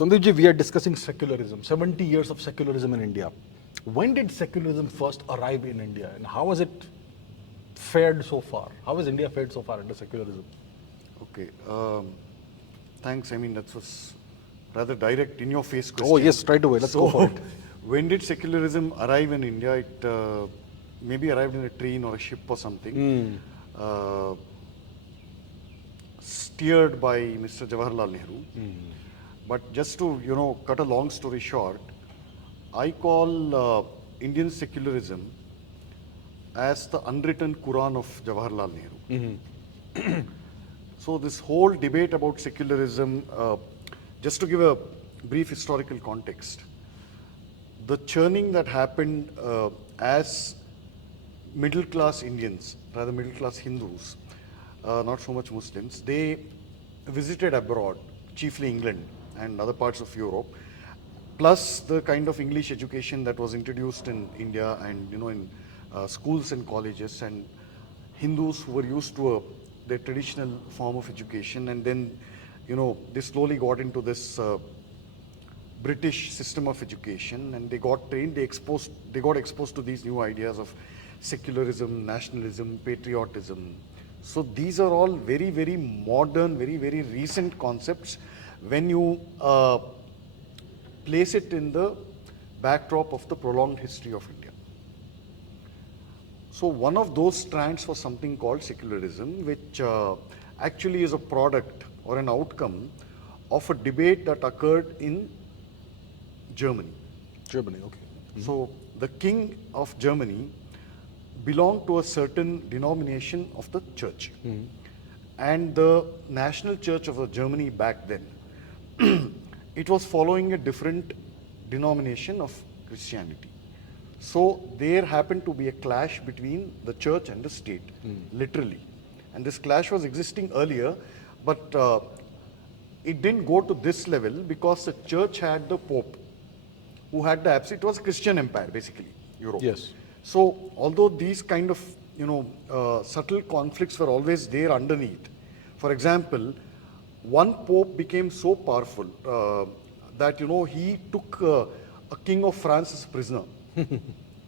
Sandeep ji, we are discussing secularism, 70 years of secularism in India. When did secularism first arrive in India and how has it fared so far? How has India fared so far under secularism? Okay, thanks. I mean, that was rather direct, in your face question. Oh yes, right away, let's go for it. When did secularism arrive in India? It maybe arrived in a train or a ship or something, steered by Mr. Jawaharlal Nehru. But just to, cut a long story short, I call Indian secularism as the unwritten Quran of Jawaharlal Nehru. So this whole debate about secularism, just to give a brief historical context, the churning that happened as middle class Indians, rather middle class Hindus, not so much Muslims, they visited abroad, chiefly England and other parts of Europe, plus the kind of English education that was introduced in India and in schools and colleges, and Hindus who were used to their traditional form of education, and then they slowly got into this British system of education, and they got trained, they got exposed to these new ideas of secularism, nationalism, patriotism. So these are all very, very modern, very, very recent concepts when you place it in the backdrop of the prolonged history of India. So one of those strands was something called secularism, which actually is a product or an outcome of a debate that occurred in Germany. Germany, okay. So the king of Germany belonged to a certain denomination of the church. And the national church of Germany back then, it was following a different denomination of Christianity. So there happened to be a clash between the church and the state, literally. And this clash was existing earlier, but it didn't go to this level because the church had the Pope, who had the absolute, it was a Christian empire, basically, Europe. Yes. So although these kind of, subtle conflicts were always there underneath, for example, one Pope became so powerful that, he took a king of France as a prisoner.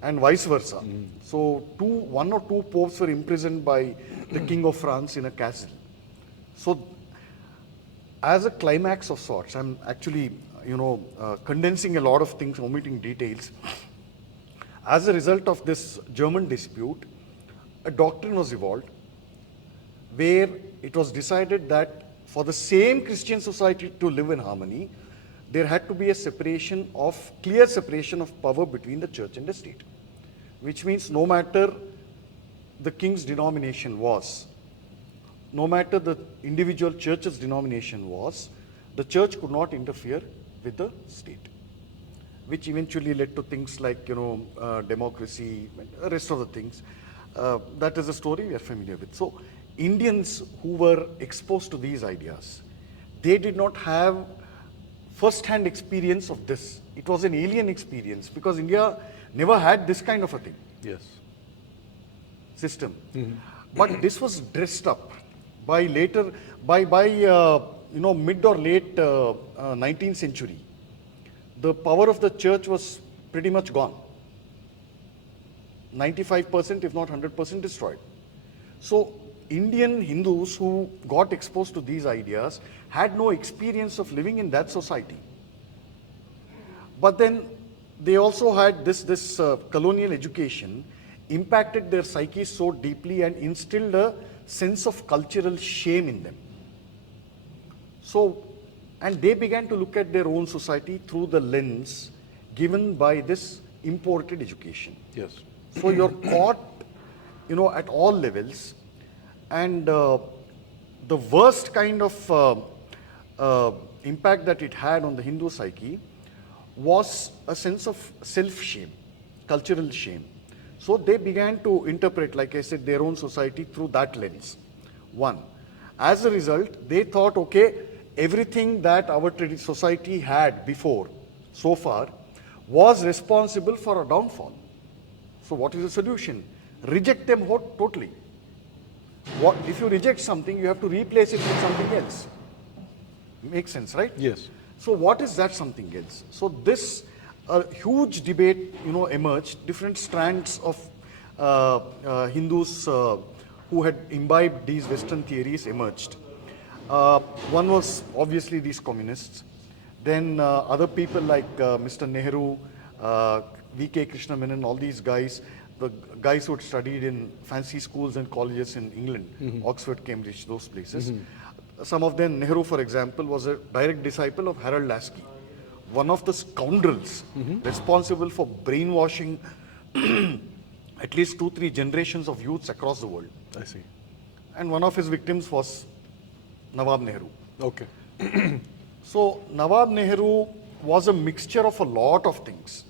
And vice versa. So one or two popes were imprisoned by the king of France in a castle. So as a climax of sorts, I'm actually, condensing a lot of things, omitting details. As a result of this German dispute, a doctrine was evolved where it was decided that for the same Christian society to live in harmony, there had to be a clear separation of power between the church and the state. Which means no matter the king's denomination was, no matter the individual church's denomination was, the church could not interfere with the state. Which eventually led to things like, democracy, the rest of the things. That is a story we are familiar with. So Indians who were exposed to these ideas, they did not have first-hand experience of this. It was an alien experience because India never had this kind of a thing. Yes. System. But this was dressed up by mid or late 19th century. The power of the church was pretty much gone. 95%, if not 100%, destroyed. So Indian Hindus who got exposed to these ideas had no experience of living in that society. But then they also had this colonial education impacted their psyche so deeply and instilled a sense of cultural shame in them. So, and they began to look at their own society through the lens given by this imported education. Yes. So you're caught, at all levels, and the worst kind of impact that it had on the Hindu psyche was a sense of self-shame, cultural shame. So they began to interpret, like I said, their own society through that lens. One. As a result, they thought, okay, everything that our society had before, so far, was responsible for our downfall. So what is the solution? Reject them totally. If you reject something, you have to replace it with something else. Makes sense, right? Yes. So what is that something else? So this huge debate, emerged. Different strands of Hindus who had imbibed these Western theories emerged. One was obviously these communists. Then other people like Mr. Nehru, V.K. Krishna Menon, all these guys, the guys who had studied in fancy schools and colleges in England, Oxford, Cambridge, those places. Some of them, Nehru, for example, was a direct disciple of Harold Lasky, one of the scoundrels responsible for brainwashing at least 2-3 generations of youths across the world. I see. And one of his victims was Nawab Nehru. Okay. So Nawab Nehru was a mixture of a lot of things.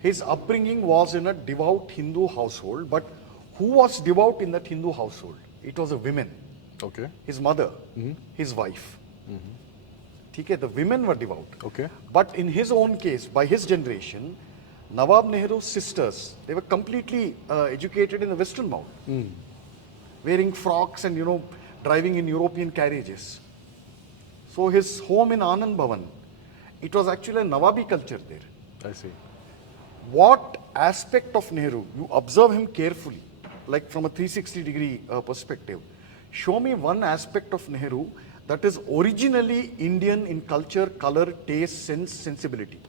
His upbringing was in a devout Hindu household, but who was devout in that Hindu household? It was the women. Okay. His mother, his wife. Okay, the women were devout. Okay. But in his own case, by his generation, Nawab Nehru's sisters, they were completely educated in the Western mode, wearing frocks and driving in European carriages. So his home in Anand Bhavan, it was actually a Nawabi culture there. I see. What aspect of Nehru, you observe him carefully, like from a 360-degree perspective. Show me one aspect of Nehru that is originally Indian in culture, color, taste, sense, sensibility.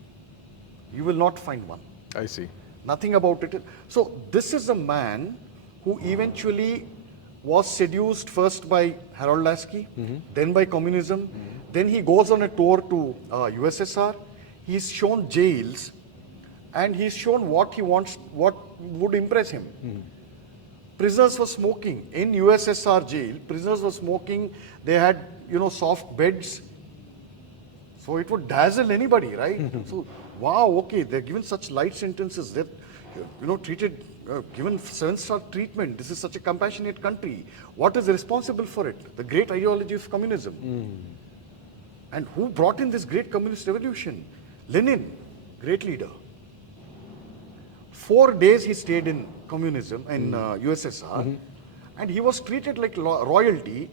You will not find one. I see. Nothing about it. So this is a man who eventually was seduced first by Harold Lasky, then by communism. Then he goes on a tour to USSR. He's shown jails and he's shown what he wants, what would impress him. Prisoners were smoking. In USSR jail, prisoners were smoking. They had, soft beds. So it would dazzle anybody, right? So, wow, okay, they're given such light sentences. They're, treated, given 7-star treatment. This is such a compassionate country. What is responsible for it? The great ideology of communism. And who brought in this great communist revolution? Lenin, great leader. 4 days he stayed in communism in USSR, and he was treated like royalty.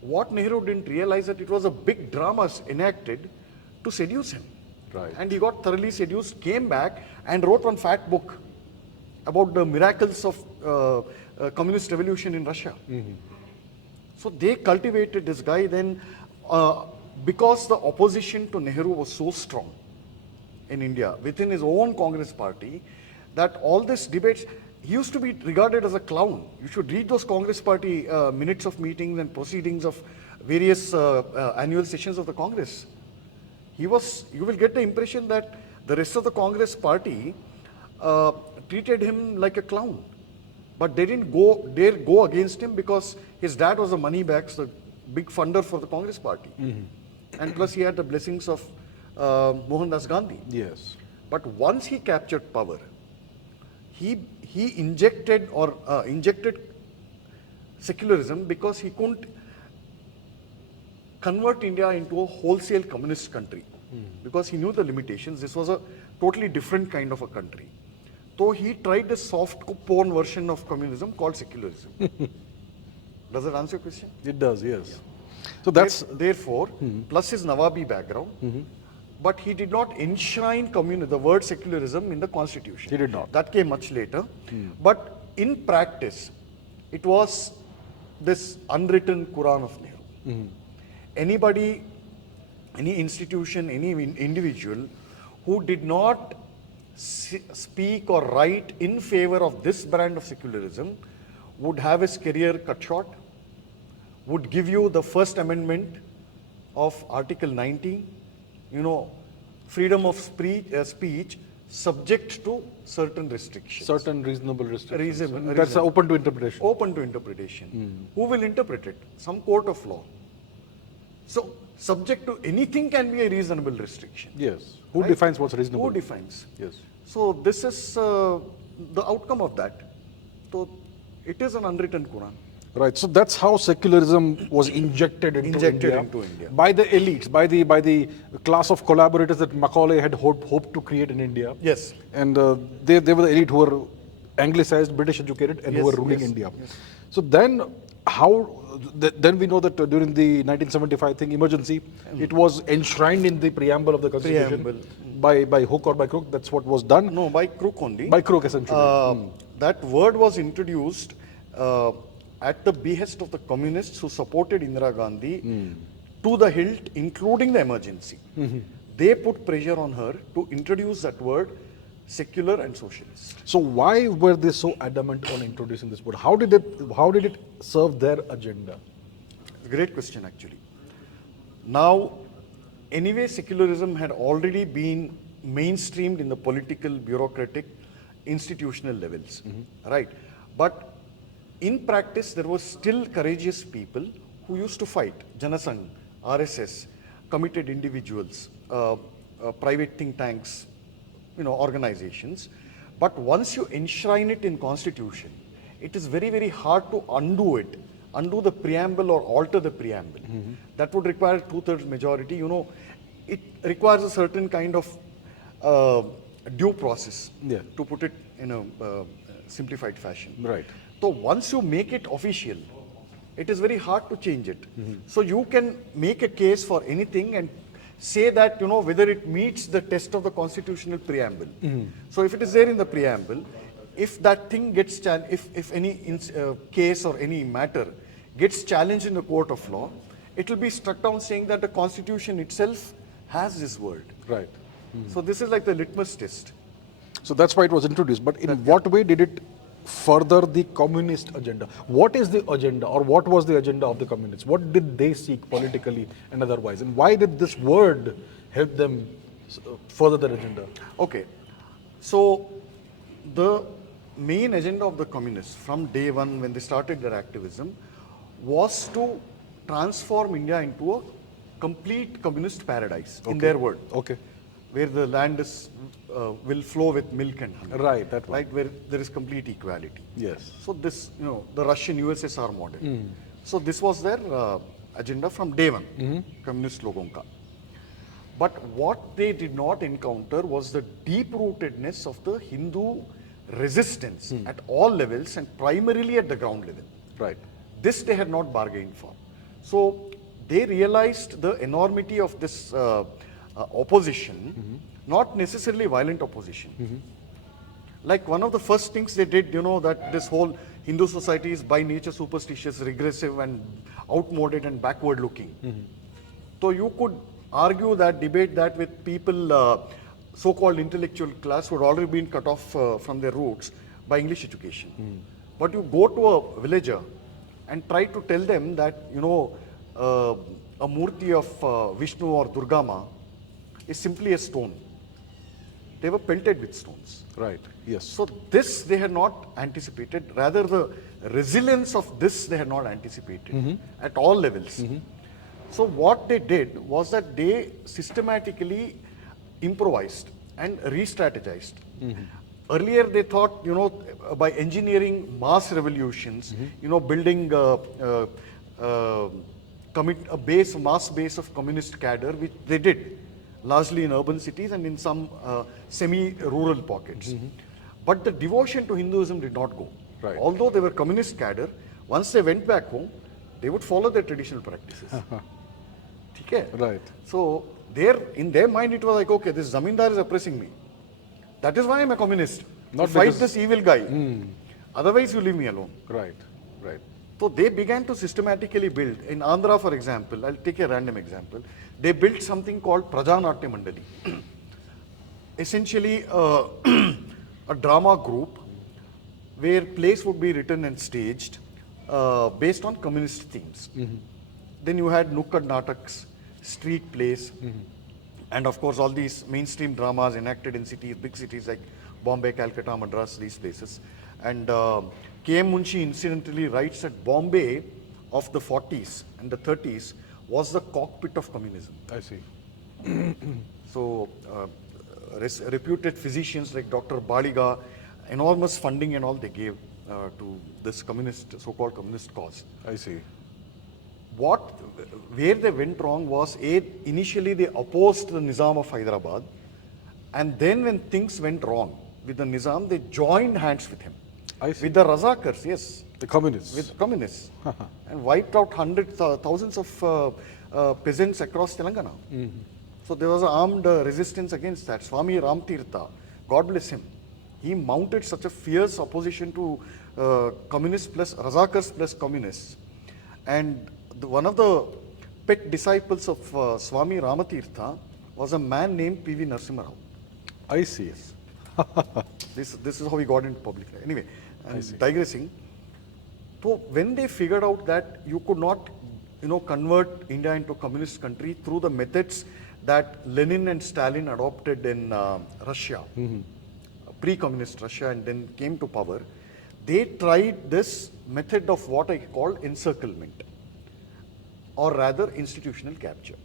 What Nehru didn't realize that it was a big drama enacted to seduce him. Right. And he got thoroughly seduced, came back and wrote one fat book about the miracles of communist revolution in Russia. So they cultivated this guy then because the opposition to Nehru was so strong in India, within his own Congress party, that all this debates, he used to be regarded as a clown. You should read those Congress party minutes of meetings and proceedings of various annual sessions of the Congress. You will get the impression that the rest of the Congress party treated him like a clown. But they didn't dare go against him because his dad was a moneybags, the big funder for the Congress party. And plus he had the blessings of Mohandas Gandhi. Yes. But once he captured power, he injected secularism because he couldn't convert India into a wholesale communist country because he knew the limitations. This was a totally different kind of a country. So he tried a soft porn version of communism called secularism. Does that answer your question? It does, yes. So that's therefore, plus his Nawabi background, but he did not enshrine the word secularism in the constitution. He did not. That came much later. But in practice, it was this unwritten Quran of Nehru. Anybody, any institution, any individual who did not speak or write in favor of this brand of secularism would have his career cut short, would give you the First Amendment of Article 19, freedom of speech subject to certain restrictions. certain reasonable restrictions. Reason- That's open to interpretation. Open to interpretation. Who will interpret it? Some court of law. So, subject to anything can be a reasonable restriction. Yes. Who Right? defines what's reasonable? Who defines? Yes. So, this is the outcome of that. So, it is an unwritten Quran. Right. So that's how secularism was injected into India by the elites, by the class of collaborators that Macaulay had hoped to create in India. Yes. And they were the elite who were anglicized, British educated, and who were ruling India. So then, how then we know that during the 1975 thing, emergency, it was enshrined in the preamble of the Constitution. Preamble. By hook or by crook, that's what was done. No, by crook only. By crook, essentially. That word was introduced at the behest of the communists who supported Indira Gandhi to the hilt, including the emergency. They put pressure on her to introduce that word, secular and socialist. So why were they so adamant on introducing this word? How did it serve their agenda? Great question, actually. Now, anyway, secularism had already been mainstreamed in the political, bureaucratic, institutional levels, right? But in practice, there were still courageous people who used to fight. Janasangh, RSS, committed individuals, private think tanks, organizations. But once you enshrine it in constitution, it is very, very hard to undo it, undo the preamble or alter the preamble. That would require 2/3 majority. It requires a certain kind of due process, to put it in a simplified fashion. Right. So once you make it official, it is very hard to change it. So you can make a case for anything and say that, whether it meets the test of the constitutional preamble. So if it is there in the preamble, if that thing gets if any case or any matter gets challenged in the court of law, it will be struck down saying that the constitution itself has this word. Right. So this is like the litmus test. So that's why it was introduced. But in what way did it further the communist agenda? What is the agenda, or what was the agenda of the communists? What did they seek politically and otherwise? And why did this word help them further their agenda? Okay. So the main agenda of the communists from day one when they started their activism was to transform India into a complete communist paradise, in their word. Okay. Where the land is will flow with milk and honey. Right, that one. Right, where there is complete equality. Yes. So this, the Russian USSR model. So this was their agenda from day one, communist logon ka. But what they did not encounter was the deep-rootedness of the Hindu resistance at all levels and primarily at the ground level. Right. This they had not bargained for. So they realized the enormity of this opposition, not necessarily violent opposition. Like one of the first things they did, that this whole Hindu society is by nature superstitious, regressive and outmoded and backward looking. So you could argue that, debate that with people, so-called intellectual class who had already been cut off from their roots by English education. But you go to a villager and try to tell them that, a murti of Vishnu or Durgama is simply a stone. They were pelted with stones. Right. Yes. So this they had not anticipated. Rather, the resilience of this they had not anticipated at all levels. So what they did was that they systematically improvised and re-strategized. Earlier they thought, by engineering mass revolutions, building a mass base of communist cadre, which they did, largely in urban cities and in some semi-rural pockets. But the devotion to Hinduism did not go. Right. Although they were communist cadre, once they went back home, they would follow their traditional practices. Okay? Right. So in their mind it was like, okay, this zamindar is oppressing me. That is why I'm a communist. Not to fight because- this evil guy. Otherwise you leave me alone. Right. Right. So they began to systematically build. In Andhra, for example, I'll take a random example. They built something called Prajanatya Mandali. Essentially a drama group where plays would be written and staged based on communist themes. Then you had Nukkad Nataks, street plays, and of course all these mainstream dramas enacted in cities, big cities like Bombay, Calcutta, Madras, these places. And K.M. Munshi incidentally writes that Bombay of the 40s and the 30s was the cockpit of communism. I see. So reputed physicians like Dr. Baliga, enormous funding and all they gave to this so-called communist cause. I see. Where they went wrong was, initially they opposed the Nizam of Hyderabad, and then when things went wrong with the Nizam, they joined hands with him. I see. with the Razakars, yes, The communists. with communists, and wiped out hundreds, thousands of peasants across Telangana. So there was an armed resistance against that. Swami Ramtirtha, God bless him, he mounted such a fierce opposition to communists plus Razakars plus communists. And one of the pet disciples of Swami Ramatirtha was a man named P.V. Narasimha Rao. I see. This is how he got into public life. Anyway, I'm digressing. So when they figured out that you could not, convert India into a communist country through the methods that Lenin and Stalin adopted in Russia, pre-communist Russia, and then came to power, they tried this method of what I call encirclement, or rather institutional capture.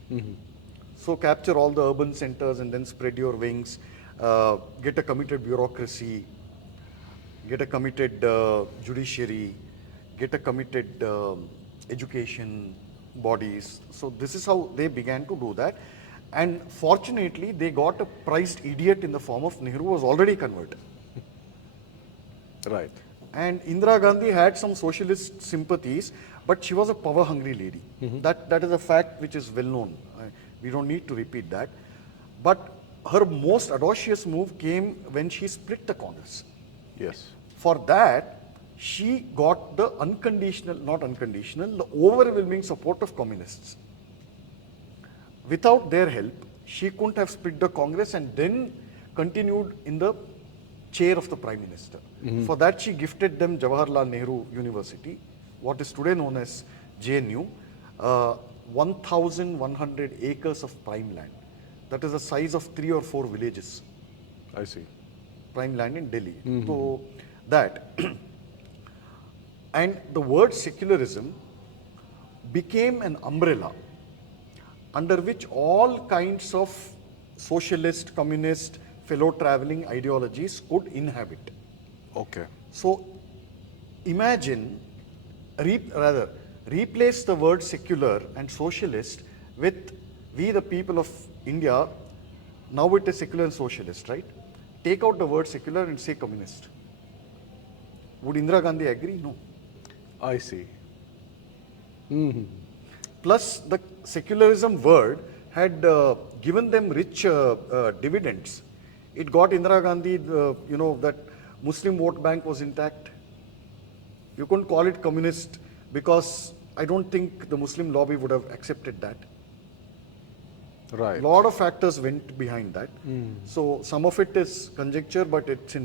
So capture all the urban centers and then spread your wings, get a committed bureaucracy, get a committed judiciary, get a committed education bodies. So this is how they began to do that. And fortunately, they got a prized idiot in the form of Nehru, who was already converted. Right. And Indira Gandhi had some socialist sympathies, but she was a power-hungry lady. That is a fact which is well known. We don't need to repeat that. But her most audacious move came when she split the Congress. Yes. For that, she got the the overwhelming support of communists. Without their help, she couldn't have split the Congress and then continued in the chair of the Prime Minister. For that, she gifted them Jawaharlal Nehru University, what is today known as JNU, 1,100 acres of prime land. That is the size of 3 or 4 villages. I see. Prime land in Delhi. So that. And the word secularism became an umbrella under which all kinds of socialist, communist, fellow traveling ideologies could inhabit. Okay. So imagine, replace the word secular and socialist with we the people of India, now it is secular and socialist, right? Take out the word secular and say communist. Would Indira Gandhi agree? No. I see. Plus, the secularism word had given them rich dividends. It got Indira Gandhi, that Muslim vote bank was intact. You couldn't call it communist because I don't think the Muslim lobby would have accepted that. Right. A lot of factors went behind that. So some of it is conjecture, but it's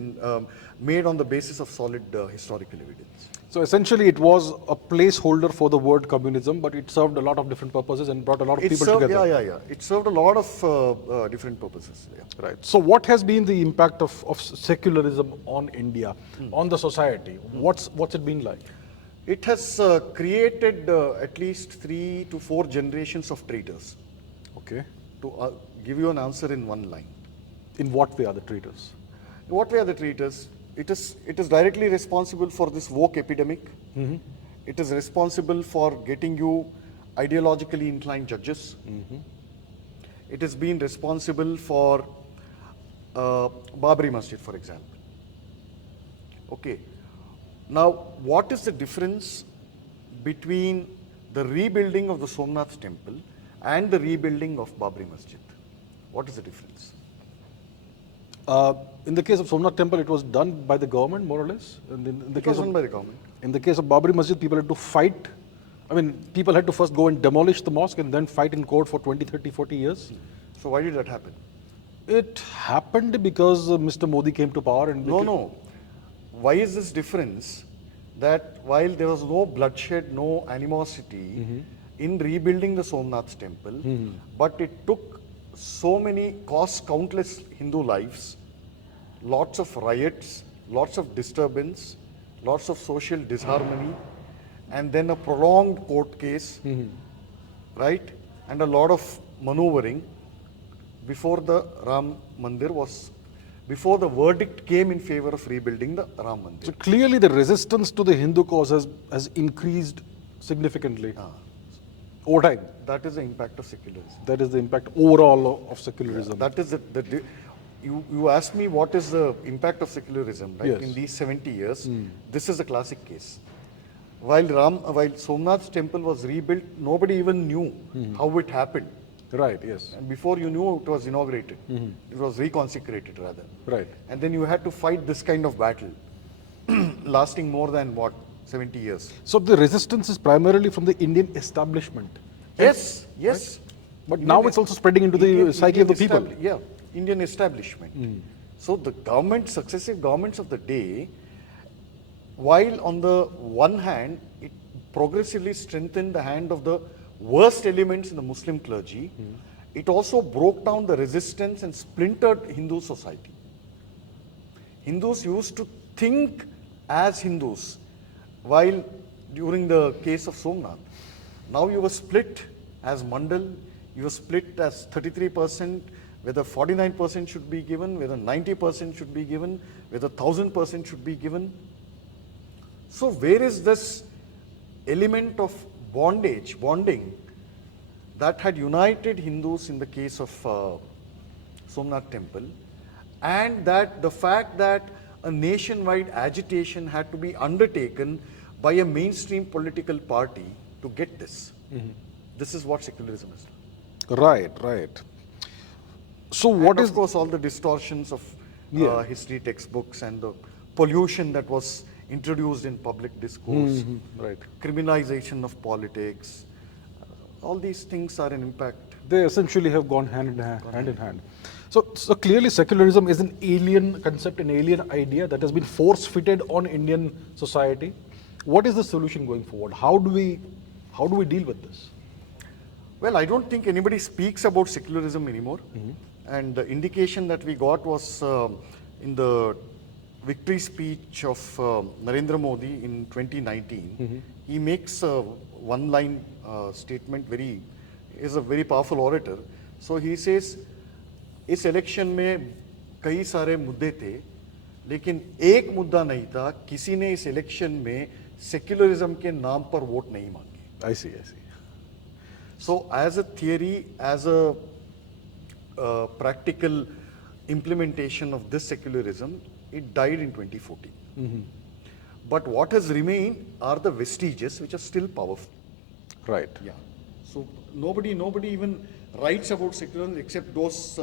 made on the basis of solid historical evidence. So essentially, it was a placeholder for the word communism, but it served a lot of different purposes and brought a lot of people together. Yeah. It served a lot of different purposes. Yeah. Right. So what has been the impact of secularism on India, on the society? What's it been like? It has created at least 3 to 4 generations of traitors. Okay. To give you an answer in one line. In what way are the traitors? In what way are the traitors? It is directly responsible for this woke epidemic. It is responsible for getting you ideologically inclined judges. It has been responsible for Babri Masjid, for example. Okay. Now, what is the difference between the rebuilding of the Somnath temple and the rebuilding of Babri Masjid? What is the difference? In the case of Somnath temple, it was done by the government, more or less. And in the It case was of done by the government. In the case of Babri Masjid, people had to fight. I mean, people had to first go and demolish the mosque and then fight in court for 20, 30, 40 years. So why did that happen? It happened because Mr. Modi came to power and... No. Why is this difference that while there was no bloodshed, no animosity in rebuilding the Somnath temple, but it took cost countless Hindu lives, lots of riots, lots of disturbance, lots of social disharmony, and then a prolonged court case, right? And a lot of maneuvering before the before the verdict came in favor of rebuilding the Ram Mandir. So clearly the resistance to the Hindu cause has increased significantly over time. That is the impact of secularism. That is the impact overall of secularism. That is you asked me what is the impact of secularism, right? Yes. In these 70 years, this is a classic case. While Somnath's temple was rebuilt, nobody even knew how it happened. Right, yes. And before you knew, it was inaugurated. It was reconsecrated rather. Right. And then you had to fight this kind of battle, lasting more than what, 70 years. So the resistance is primarily from the Indian establishment. Yes, yes. But now it's also spreading into the psyche of the people. Yeah, Indian establishment. So the successive governments of the day, while on the one hand, it progressively strengthened the hand of the worst elements in the Muslim clergy, it also broke down the resistance and splintered Hindu society. Hindus used to think as Hindus, while during the case of Somnath, now you were split as Mandal, you were split as 33%, whether 49% should be given, whether 90% should be given, whether 1000% should be given. So where is this element of bonding that had united Hindus in the case of Somnath temple, and that the fact that a nationwide agitation had to be undertaken by a mainstream political party to get this. This is what secularism is. Right, right. So what And is of course all the distortions of Yeah. history textbooks and the pollution that was introduced in public discourse, right? criminalization of politics, all these things are an impact. They essentially have gone hand in hand. So clearly secularism is an alien concept, an alien idea that has been force-fitted on Indian society. What is the solution going forward? How do we deal with this? Well, I don't think anybody speaks about secularism anymore. And the indication that we got was in the victory speech of Narendra Modi in 2019. He makes a one-line statement, is a very powerful orator. So he says, इस election में कई सारे मुद्दे थे, लेकिन एक मुद्दा नहीं था, किसी ने इस इलेक्शन में सेक्युलरिज्म के नाम पर वोट नहीं मांगे. I see. So as a theory, as a practical implementation of this secularism, it died in 2014. But what has remained are the vestiges which are still powerful. Right. Yeah. So nobody even writes about secularism except those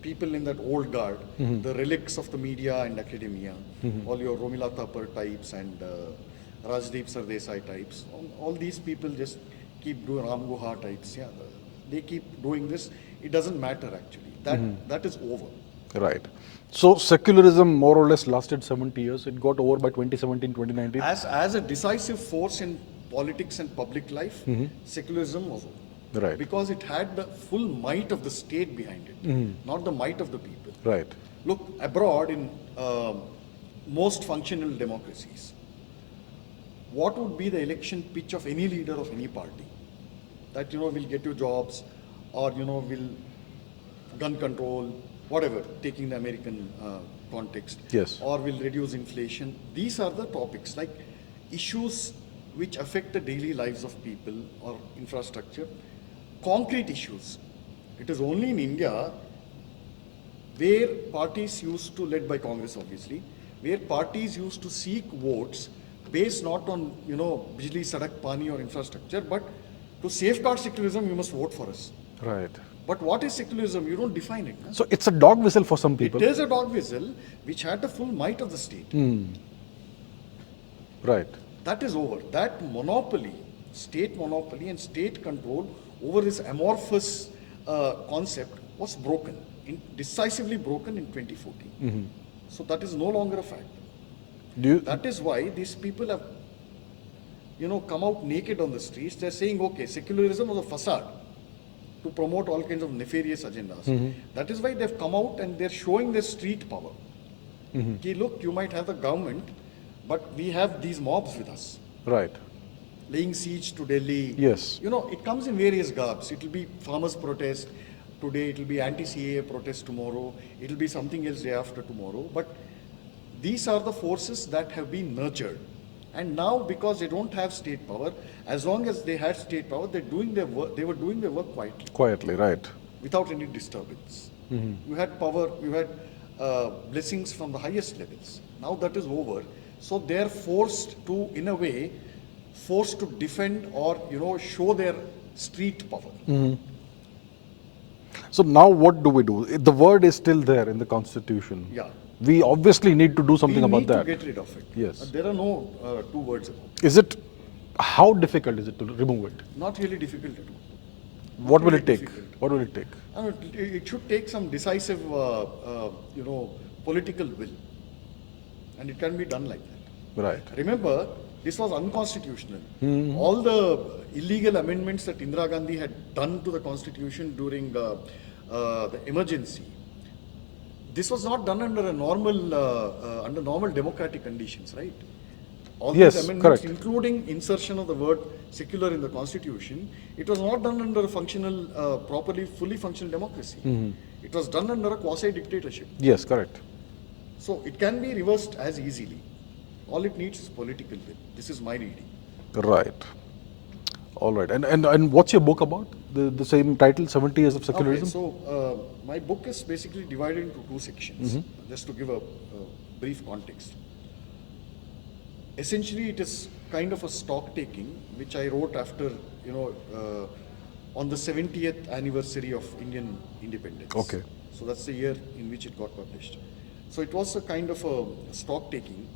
people in that old guard, the relics of the media and academia, all your Romila Thapar types and Rajdeep Sardesai types. All these people just keep doing Ram Guha types. Yeah, they keep doing this. It doesn't matter actually. That is over. Right. So secularism more or less lasted 70 years. It got over by 2017, 2019. As a decisive force in politics and public life, secularism was over. Right. Because it had the full might of the state behind it, not the might of the people. Right. Look, abroad in most functional democracies, what would be the election pitch of any leader of any party? That, will get you jobs, or, will gun control, whatever, taking the American context. Yes. Or will reduce inflation. These are the topics, like issues which affect the daily lives of people or infrastructure, concrete issues. It is only in India where parties used to, led by Congress obviously, where parties used to seek votes based not on, Bijli, Sadak, Pani or infrastructure, but to safeguard secularism, you must vote for us. Right. But what is secularism? You don't define it. No? So it's a dog whistle for some people. It is a dog whistle which had the full might of the state. Right. That is over. That monopoly, state monopoly and state control over this amorphous concept was broken, decisively broken in 2014. So that is no longer a fact. That is why these people have, come out naked on the streets. They're saying, okay, secularism was a facade to promote all kinds of nefarious agendas. That is why they've come out and they're showing their street power. Okay, look, you might have the government, but we have these mobs with us. Right. Laying siege to Delhi. Yes. It comes in various garbs. It will be farmers' protest today, it will be anti-CAA protest tomorrow, it will be something else day after tomorrow. But these are the forces that have been nurtured. And now, because they don't have state power, as long as they had state power, they were doing their work quietly. Quietly, right. Without any disturbance. You had power, you had blessings from the highest levels. Now that is over. So they are forced to, in a way, forced to defend or, show their street power. So now what do we do? The word is still there in the constitution. Yeah. We obviously need to do something We about need that. to get rid of it. Yes. There are no two words about it. Is it, how difficult is it to remove it? Not really difficult to do. What will really it take? difficult. What will it take? It should take some decisive, political will. And it can be done like that. Right. Remember, this was unconstitutional. All the illegal amendments that Indira Gandhi had done to the constitution during the emergency, this was not done under a normal democratic conditions, right? All Yes, these amendments, correct. including insertion of the word secular in the constitution, it was not done under a functional, fully functional democracy. It was done under a quasi-dictatorship. Yes, correct. So it can be reversed as easily. All it needs is political will. This is my reading. Right. All right. And what's your book about? The same title, 70 Years of Secularism? Okay, so my book is basically divided into two sections, just to give a brief context. Essentially, it is kind of a stock taking, which I wrote after, on the 70th anniversary of Indian independence. Okay. So that's the year in which it got published. So it was a kind of a stock taking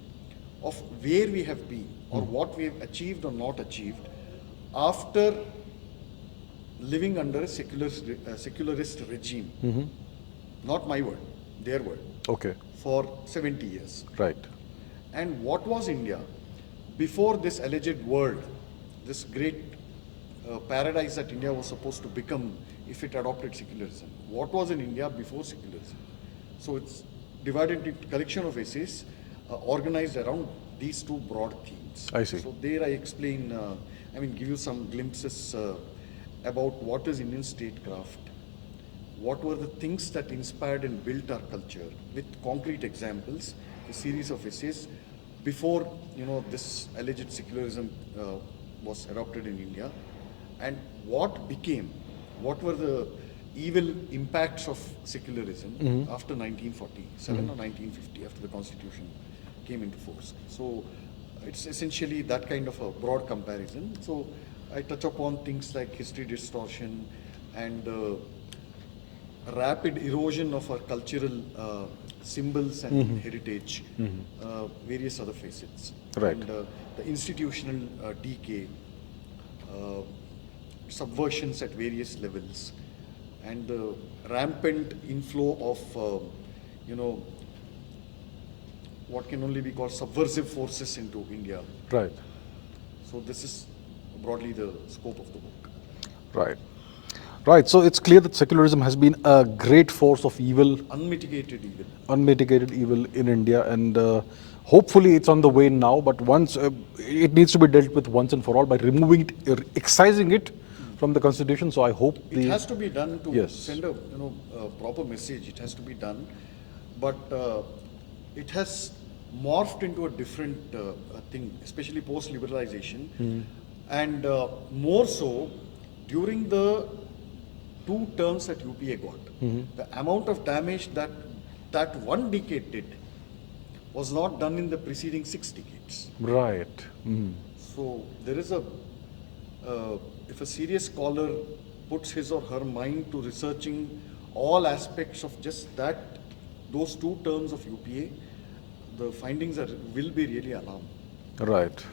of where we have been or what we have achieved or not achieved after living under a secularist regime. Not my word, their word, Okay. for 70 years. Right. And what was India before this alleged world, this great paradise that India was supposed to become if it adopted secularism? What was in India before secularism? So it's divided into collection of essays organized around these two broad themes. I see. So there I explain, give you some glimpses about what is Indian statecraft, what were the things that inspired and built our culture, with concrete examples, a series of essays before this alleged secularism was adopted in India, and what were the evil impacts of secularism after 1947 or 1950, after the constitution came into force. So it's essentially that kind of a broad comparison. So I touch upon things like history distortion and rapid erosion of our cultural symbols and heritage, various other facets. Right. And the institutional decay, subversions at various levels, and the rampant inflow of, what can only be called subversive forces into India. Right. So this is broadly the scope of the book. Right. Right. So it's clear that secularism has been a great force of evil, Unmitigated evil. unmitigated evil in India, and hopefully it's on the way now. But once it needs to be dealt with once and for all by removing it, excising it from the constitution. So I hope It has to be done to Yes. send a proper message. It has to be done, but it has morphed into a different thing, especially post-liberalization, and more so during the 2 terms that UPA got. The amount of damage that one decade did was not done in the preceding 6 decades. Right. So there is if a serious scholar puts his or her mind to researching all aspects of just those 2 terms of UPA, the findings will be really alarming. Right.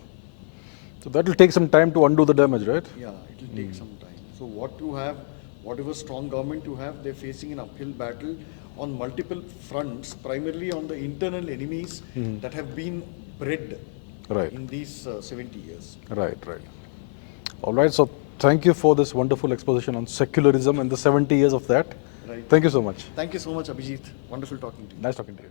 So that will take some time to undo the damage, right? Yeah, it will take some time. So whatever strong government you have, they're facing an uphill battle on multiple fronts, primarily on the internal enemies that have been bred Right. in these 70 years. Right, right. All right, so thank you for this wonderful exposition on secularism and the 70 years of that. Right. Thank you so much. Thank you so much, Abhijit. Wonderful talking to you. Nice talking to you.